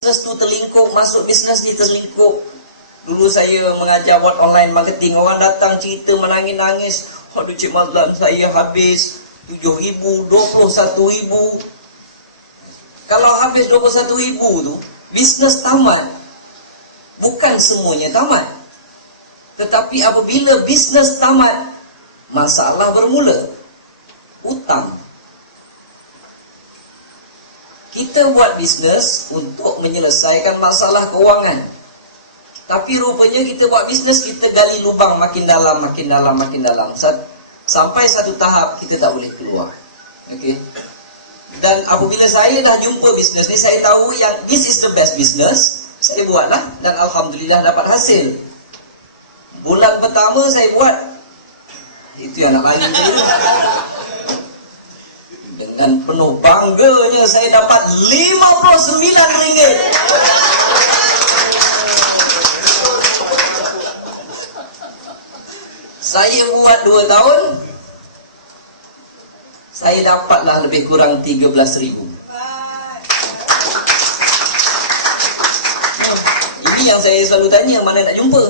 Bisnes tu terlingkup, masuk bisnes ni terlingkup. Dulu saya mengajar buat online marketing, orang datang cerita menangis-nangis, aduh Cik Mazlan, saya habis 7,000, 21,000. Kalau habis 21,000 tu, bisnes tamat. Bukan semuanya tamat. Tetapi apabila bisnes tamat, masalah bermula. Hutang. Kita buat bisnes untuk menyelesaikan masalah keuangan. Tapi rupanya kita buat bisnes, kita gali lubang makin dalam, makin dalam, makin dalam. Sampai satu tahap kita tak boleh keluar. Okey. Dan apabila saya dah jumpa bisnes ni, saya tahu yang this is the best business. Saya buatlah dan alhamdulillah dapat hasil. Bulan pertama saya buat, itu yang nak lari tadi. Dengan penuh bangganya saya dapat RM59. Saya buat 2 tahun, saya dapatlah lebih kurang 13,000. Ini yang saya selalu tanya, mana nak jumpa.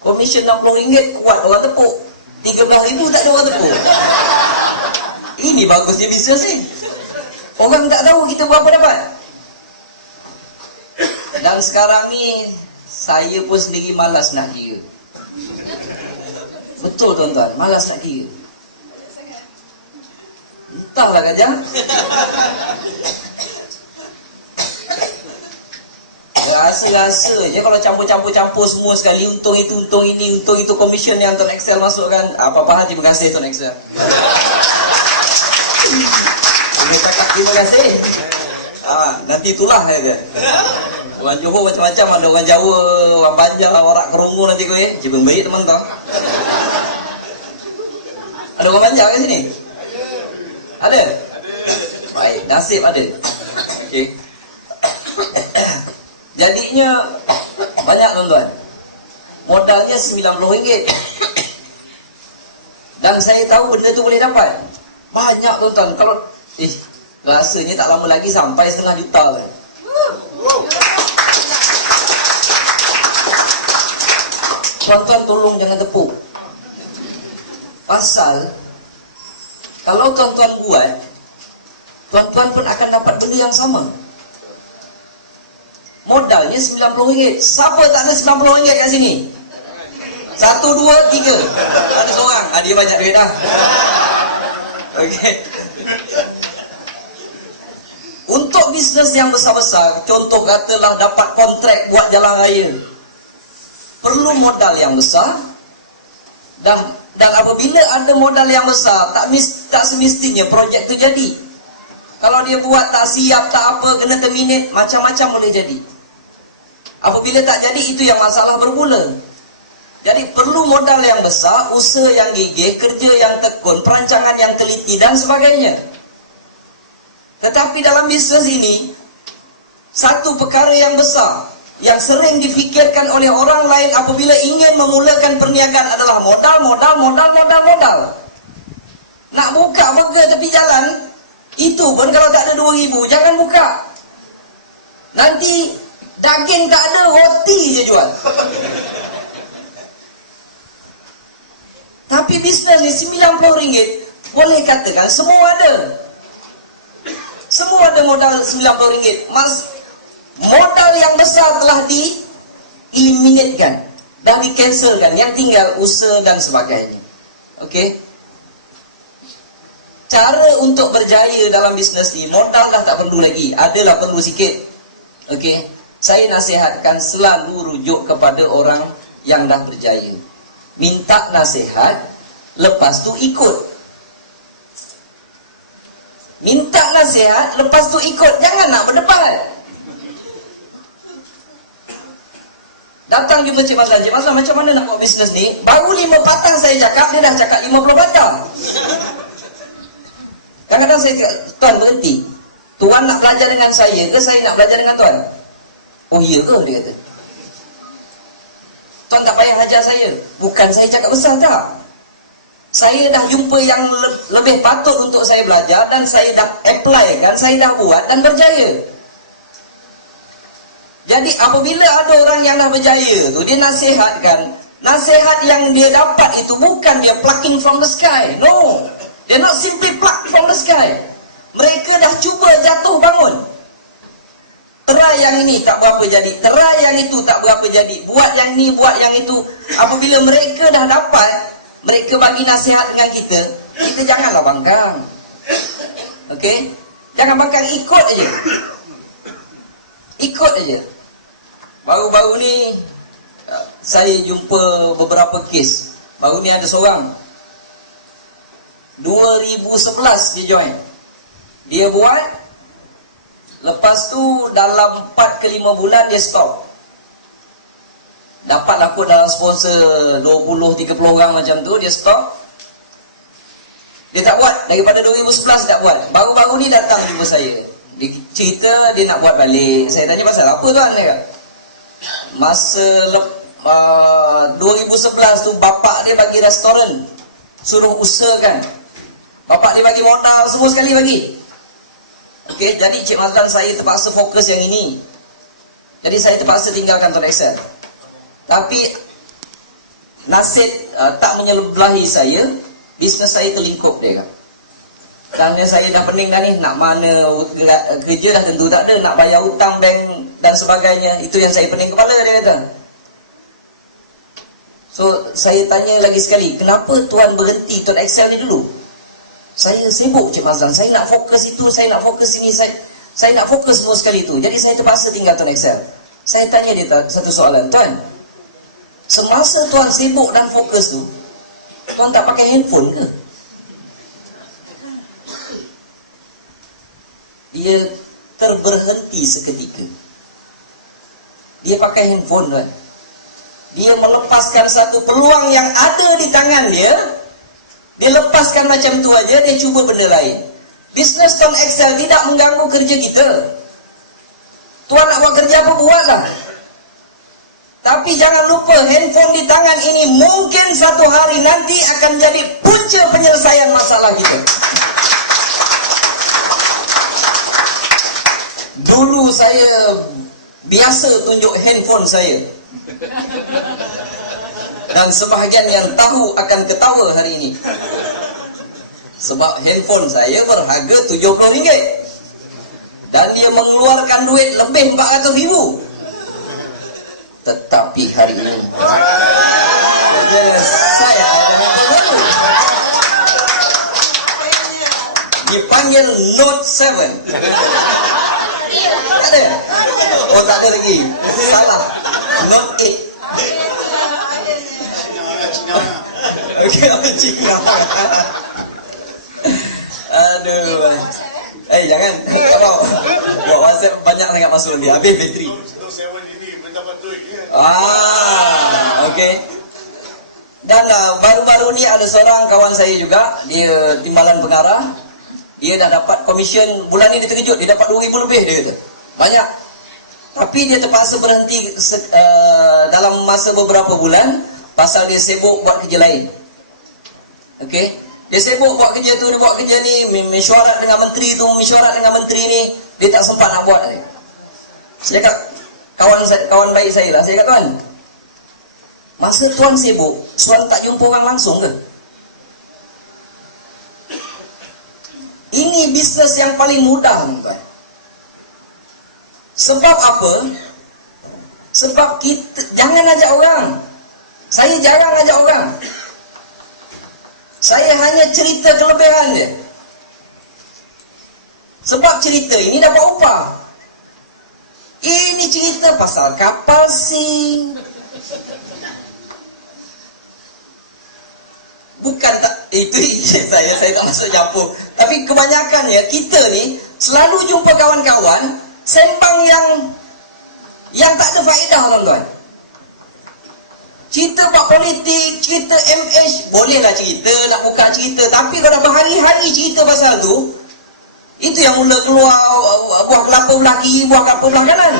Komisen RM60 kuat orang tepuk, 13,000 tak ada orang tepuk. Ini bagusnya bisnes ni. Orang tak tahu kita berapa dapat. Dan sekarang ni saya pun sendiri malas nak kira. Betul tuan-tuan, malas nak kira. Entahlah Kajang. Rasa-rasa je kalau campur-campur semua sekali, untung itu, untung ini, untung itu, komisen yang Tuan Excel masukkan. Apa-apa, terima kasih Tuan Excel. Saya cakap terima kasih. Nanti itulah ya. Orang Johor macam-macam, ada orang Jawa, orang Banjar, orang Kerungu nanti kau ya. Cibeng baik teman kau. Ada orang Banjar kat sini? Ada? Baik, nasib ada. Okey. Jadinya banyak tuan-tuan. Modalnya RM90. Dan saya tahu benda tu boleh dapat. Banyak tuan-tuan. Kalau rasanya tak lama lagi sampai setengah juta kan. Tuan-tuan tolong jangan tepuk. Pasal kalau tuan-tuan buat, tuan-tuan pun akan dapat benda yang sama. Modalnya RM90. Siapa tak ada RM90 kat sini? 1, 2, 3. Ada seorang. Dia banyak duit dah. Okey. Untuk bisnes yang besar-besar, contoh katalah dapat kontrak buat jalan raya, perlu modal yang besar. Dan apabila ada modal yang besar, tak semestinya projek tu jadi. Kalau dia buat tak siap, tak apa, kena terminate, macam-macam boleh jadi. Apabila tak jadi, itu yang masalah bermula. Jadi perlu modal yang besar, usaha yang gigih, kerja yang tekun, perancangan yang teliti dan sebagainya. Tetapi dalam bisnes ini, satu perkara yang besar yang sering difikirkan oleh orang lain apabila ingin memulakan perniagaan adalah modal. Nak buka burger tepi jalan, itu pun kalau tak ada 2,000, jangan buka. Nanti daging tak ada, roti je jual. Tapi bisnes ni RM90, boleh katakan semua ada. Semua ada modal RM90. Modal yang besar telah di-eliminatekan, dah di-cancelkan. Yang tinggal usaha dan sebagainya. Okey. Cara untuk berjaya dalam bisnes ni, modal dah tak perlu lagi. Adalah perlu sikit. Okey. Saya nasihatkan selalu rujuk kepada orang yang dah berjaya. Minta nasihat, lepas tu ikut. Minta nasihat, lepas tu ikut. Jangan nak berdebat. Datang jumpa Cik Mazlan. Cik Mazlan, macam mana nak buat bisnes ni? Baru 5 patang saya cakap, dia dah cakap 50 patang. Kadang-kadang saya cakap, Tuan berhenti. Tuan nak belajar dengan saya ke saya nak belajar dengan Tuan? Oh iya ke? Dia kata. Tuan tak payah ajar saya. Bukan saya cakap besar tak. Saya dah jumpa yang lebih patut untuk saya belajar dan saya dah apply kan, saya dah buat dan berjaya. Jadi apabila ada orang yang dah berjaya tu, dia nasihatkan, nasihat yang dia dapat itu bukan dia plucking from the sky. No, they're not simply pluck from the sky. Mereka dah cuba jatuh bangun. Terai yang ini tak berapa jadi, terai yang itu tak berapa jadi, buat yang ni, buat yang itu. Apabila mereka dah dapat, mereka bagi nasihat dengan kita, kita janganlah bangkang. Okey? Jangan bangkang, ikut aja. Ikut aja. Baru-baru ni saya jumpa beberapa kes. Baru ni ada seorang 2011 dia join. Dia buat, lepas tu dalam 4 ke 5 bulan dia stop. Dapatlah kot dalam sponsor 20-30 orang macam tu, dia stop. Dia tak buat, daripada 2011 tak buat. Baru-baru ni datang jumpa saya. Dia cerita dia nak buat balik. Saya tanya pasal apa tuan dia? Masa 2011 tu bapak dia bagi restoran, suruh usahakan. Bapak dia bagi modal semua sekali bagi. Okey, jadi Cik Mazlan saya terpaksa fokus yang ini. Jadi saya terpaksa tinggalkan Tuan Excel. Tapi nasib tak menyebelahi saya, bisnes saya terlingkup dia kan. Kerana saya dah pening dah ni, nak mana kerja dah tentu tak ada, nak bayar hutang bank dan sebagainya. Itu yang saya pening kepala, dia kata. So saya tanya lagi sekali, kenapa tuan berhenti Tuan Excel ni dulu? Saya sibuk Cik Mazlan, saya nak fokus itu, saya nak fokus ini, saya nak fokus semua sekali itu. Jadi saya terpaksa tinggal Tuan Excel. Saya tanya dia satu soalan, tuan, semasa tuan sibuk dan fokus tu, tuan tak pakai handphone ke? Dia terberhenti seketika. Dia pakai handphone tuan. Dia melepaskan satu peluang yang ada di tangan dia. Dia lepaskan macam tu aja, dia cuba benda lain. Bisnes Tuan Excel tidak mengganggu kerja kita. Tuan nak buat kerja apa, buatlah. Tapi jangan lupa, handphone di tangan ini mungkin satu hari nanti akan jadi punca penyelesaian masalah kita. Dulu saya biasa tunjuk handphone saya. Dan sebahagian yang tahu akan ketawa hari ini. Sebab handphone saya berharga RM70. Dan dia mengeluarkan duit lebih RM400,000. Tetapi hari ini saya dipanggil Note 7. Ada? Oh tak ada lagi. Salah. Note 8. Okey, apa Cina? Aduh. Jangan. Buat WhatsApp banyak sangat masuk nanti. Habis bateri. Okey. Dan baru-baru ni ada seorang kawan saya juga, dia timbalan pengarah. Dia dah dapat komisen, bulan ni dia terkejut, dia dapat 2,000 lebih dia kata. Banyak. Tapi dia terpaksa berhenti dalam masa beberapa bulan pasal dia sibuk buat kerja lain. Okey. Dia sibuk buat kerja tu, dia buat kerja ni, mesyuarat dengan menteri tu, mesyuarat dengan menteri ni, dia tak sempat nak buat. Saya cakap, kawan baik saya lah, saya kata, tuan, masa tuan sibuk, tuan tak jumpa orang langsung ke? Ini bisnes yang paling mudah, tuan. Sebab apa? Sebab kita jangan ajak orang. Saya jarang ajak orang. Saya hanya cerita kelebihan dia. Sebab cerita ini dapat upah. Ini cerita pasal kapal sing. Bukan tak, itu saya tak masuk campur. Tapi kebanyakannya kita ni selalu jumpa kawan-kawan sembang yang tak ada faedah, tuan-tuan. Cerita buat politik, cerita MH, bolehlah cerita, nak buka cerita. Tapi kalau berhari-hari cerita pasal tu, itu yang mula keluar buah kelapa belah kiri, buah kelapa belah kanan.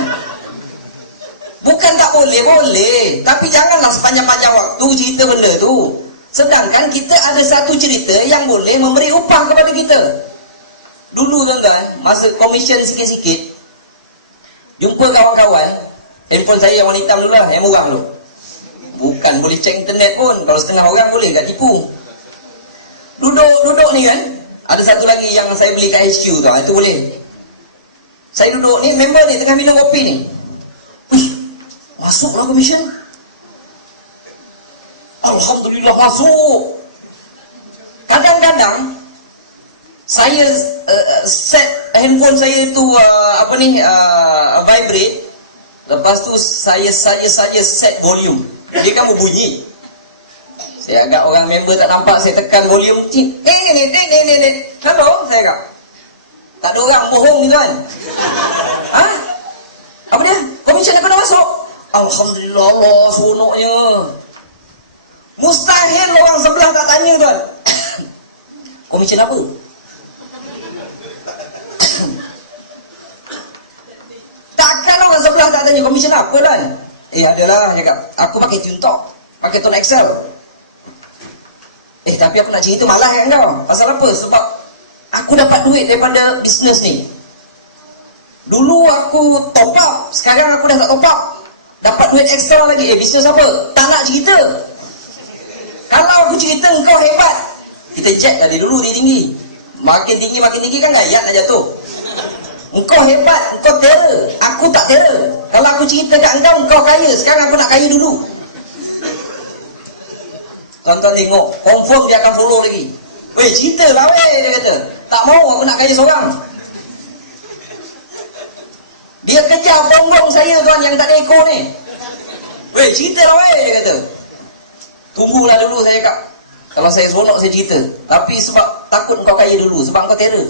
Bukan tak boleh, boleh. Tapi janganlah sepanjang-panjang waktu cerita benda tu. Sedangkan kita ada satu cerita yang boleh memberi upah kepada kita. Dulu tuan-tuan, masa komisen sikit-sikit, jumpa kawan-kawan, Handphone saya yang warna hitam dulu lah, yang murah dulu. Bukan boleh cek internet pun. Kalau setengah orang boleh tak tipu. Duduk ni kan. Ada satu lagi yang saya beli kat HQ tu. Itu boleh. Saya duduk ni, member ni tengah minum kopi ni. Wih, masuklah commission. Alhamdulillah masuk. Kadang-kadang saya set handphone saya tu vibrate. Lepas tu saya saja set volume. Dia kan berbunyi. Saya agak orang member tak nampak, saya tekan volume. Hello, saya agak. Tak ada orang bohong ni kan. Ha? Apa dia? Komisen aku dah masuk. Alhamdulillah, Allah seronoknya. Mustahil orang sebelah tak tanya tuan. Komisen apa? Takkan orang sebelah tak tanya komisen apa tuan? Adalah, cakap. Aku pakai TuneTalk, pakai Tone Excel. Tapi aku nak cerita malah kan kau. Pasal apa? Sebab aku dapat duit daripada bisnes ni. Dulu aku top up, sekarang aku dah tak top up. Dapat duit ekstra lagi. Bisnes apa? Tak nak cerita. Kalau aku cerita engkau hebat, kita check dari dulu dia tinggi. Makin tinggi kan layak nak jatuh. Engkau hebat, engkau terror. Aku tak terror. Kalau aku cerita kat engkau kaya. Sekarang aku nak kaya dulu. Tuan-tuan tengok, confirm dia akan follow lagi. Weh, cerita lah weh, dia kata. Tak mau, aku nak kaya seorang. Dia kejar bongbong saya tuan yang tak ada ekor ni. Weh, cerita lah weh, dia kata. Tunggulah dulu saya cakap. Kalau saya seronok saya cerita. Tapi sebab takut kau kaya dulu, sebab kau terror.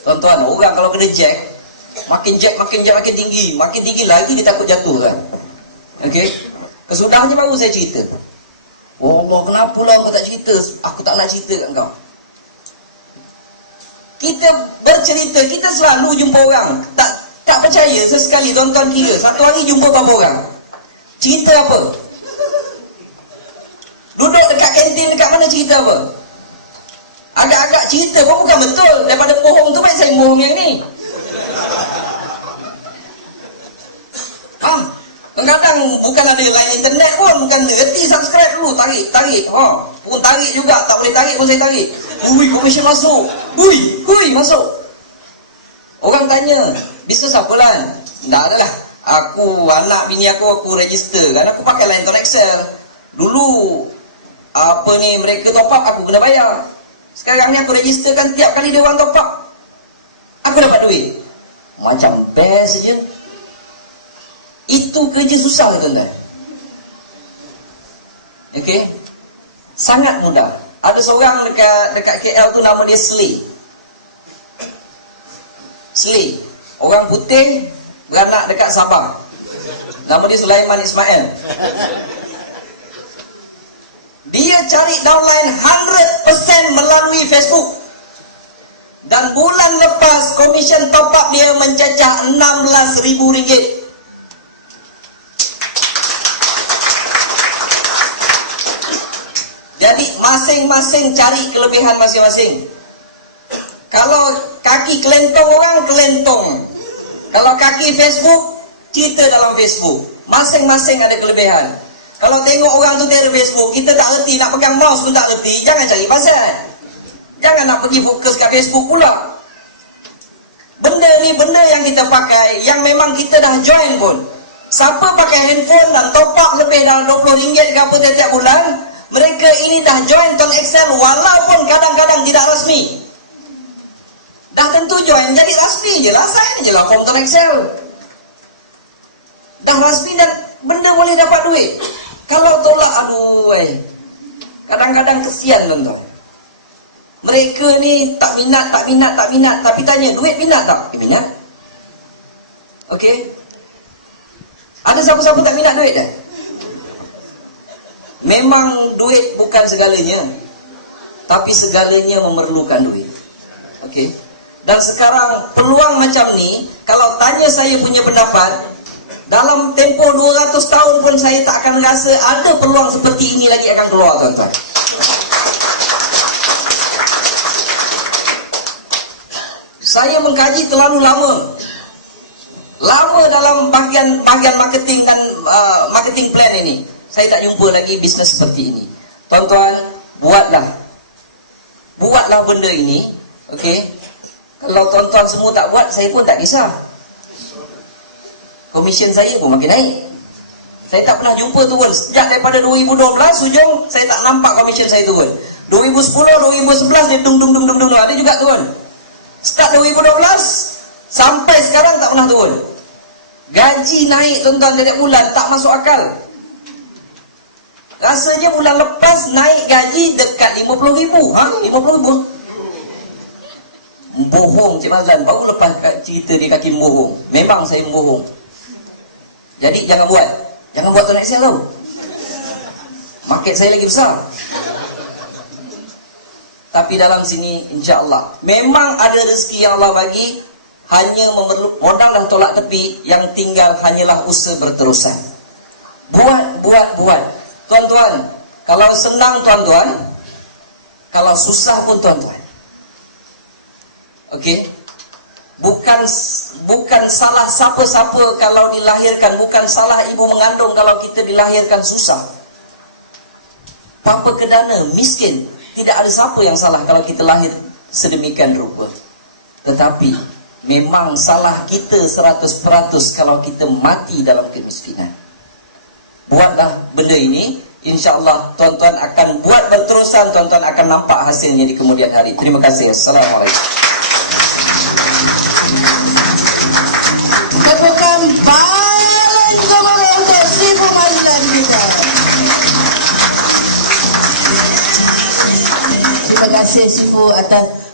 Tuan-tuan, orang kalau kena jack makin tinggi. Makin tinggi lagi dia takut jatuh kan. Okey. Kesudahnya baru saya cerita. Oh Allah, kenapa lah kau tak cerita? Aku tak nak cerita kat kau. Kita bercerita, kita selalu jumpa orang. Tak percaya sesekali tuan-tuan kira satu hari jumpa berapa orang? Cerita apa? Duduk dekat kantin dekat mana cerita apa? Agak-agak cerita pun bukan betul. Daripada bohong tu baik saya bohong yang ni. Kadang-kadang bukan ada line internet pun, bukan reti subscribe dulu, tarik. Pun tarik juga, tak boleh tarik pun saya tarik. Komisen masuk. Masuk. Orang tanya, bisnes apa lah? Tak adalah. Anak bini aku register. Kan aku pakai line Tone Excel. Dulu, mereka top up, aku kena bayar. Sekarang ni aku registerkan tiap kali dia orang top up. Aku dapat duit. Macam best je. Itu kerja susah tuan-tuan. Okey. Sangat mudah. Ada seorang dekat KL tu nama dia Slay. Orang putih beranak dekat Sabah. Nama dia Sulaiman Ismail. Dia cari downline 100% melalui Facebook. Dan bulan lepas komisen top up dia mencecah RM16,000. Jadi masing-masing cari kelebihan masing-masing. Kalau kaki kelentong orang, kelentong. Kalau kaki Facebook, cerita dalam Facebook. Masing-masing ada kelebihan. Kalau tengok orang tu dari Facebook, kita tak reti, nak pegang mouse pun tak reti, jangan cari pasal. Jangan nak pergi fokus kat Facebook pula. Benda ni benda yang kita pakai, yang memang kita dah join pun. Siapa pakai handphone dan top up lebih dalam RM20 ke apa tiap bulan, mereka ini dah join Tone Excel walaupun kadang-kadang tidak rasmi. Dah tentu join, jadi rasmi je lah, sign je lah form Tone Excel. Dah rasmi dan benda boleh dapat duit. Kalau tolak, kadang-kadang kesian tuan-tuan. Mereka ni tak minat, tapi tanya, duit minat tak? Minat. Okey. Ada siapa-siapa tak minat duit dah? Memang duit bukan segalanya, tapi segalanya memerlukan duit. Okey. Dan sekarang peluang macam ni, kalau tanya saya punya pendapat, dalam tempoh 200 tahun pun saya tak akan rasa ada peluang seperti ini lagi akan keluar tuan-tuan. Saya mengkaji terlalu lama. Lama dalam bagian marketing dan marketing plan ini, saya tak jumpa lagi bisnes seperti ini. Tuan-tuan, buatlah benda ini, okey. Kalau tuan-tuan semua tak buat, saya pun tak kisah. Komisen saya pun makin naik. Saya tak pernah jumpa turun. Sejak daripada 2012 hujung, saya tak nampak komisen saya turun. 2010, 2011 dia dung ada juga turun. Start 2012 sampai sekarang tak pernah turun. Gaji naik tuan-tuan tiap bulan, tak masuk akal. Rasanya bulan lepas naik gaji dekat 50,000. 50,000? Bohong Cik Mazlan. Baru lepas cerita dia kaki bohong. Memang saya bohong. Jadi jangan buat Tuan Excel tau. Market saya lagi besar. Tapi dalam sini insya-Allah memang ada rezeki yang Allah bagi. Hanya memerlukan modal dah tolak tepi, yang tinggal hanyalah usaha berterusan. Buat. Tuan-tuan, kalau senang tuan-tuan, kalau susah pun tuan-tuan. Okey? Bukan salah siapa-siapa kalau dilahirkan, bukan salah ibu mengandung kalau kita dilahirkan susah. Papa kedana, miskin, tidak ada siapa yang salah kalau kita lahir sedemikian rupa. Tetapi memang salah kita 100% kalau kita mati dalam kemiskinan. Buatlah benda ini, insya-Allah tuan-tuan akan buat berterusan, tuan-tuan akan nampak hasilnya di kemudian hari. Terima kasih. Assalamualaikum. Tepukan paling gemuruh untuk Sri Mazlan kita. Terima kasih Sifu atas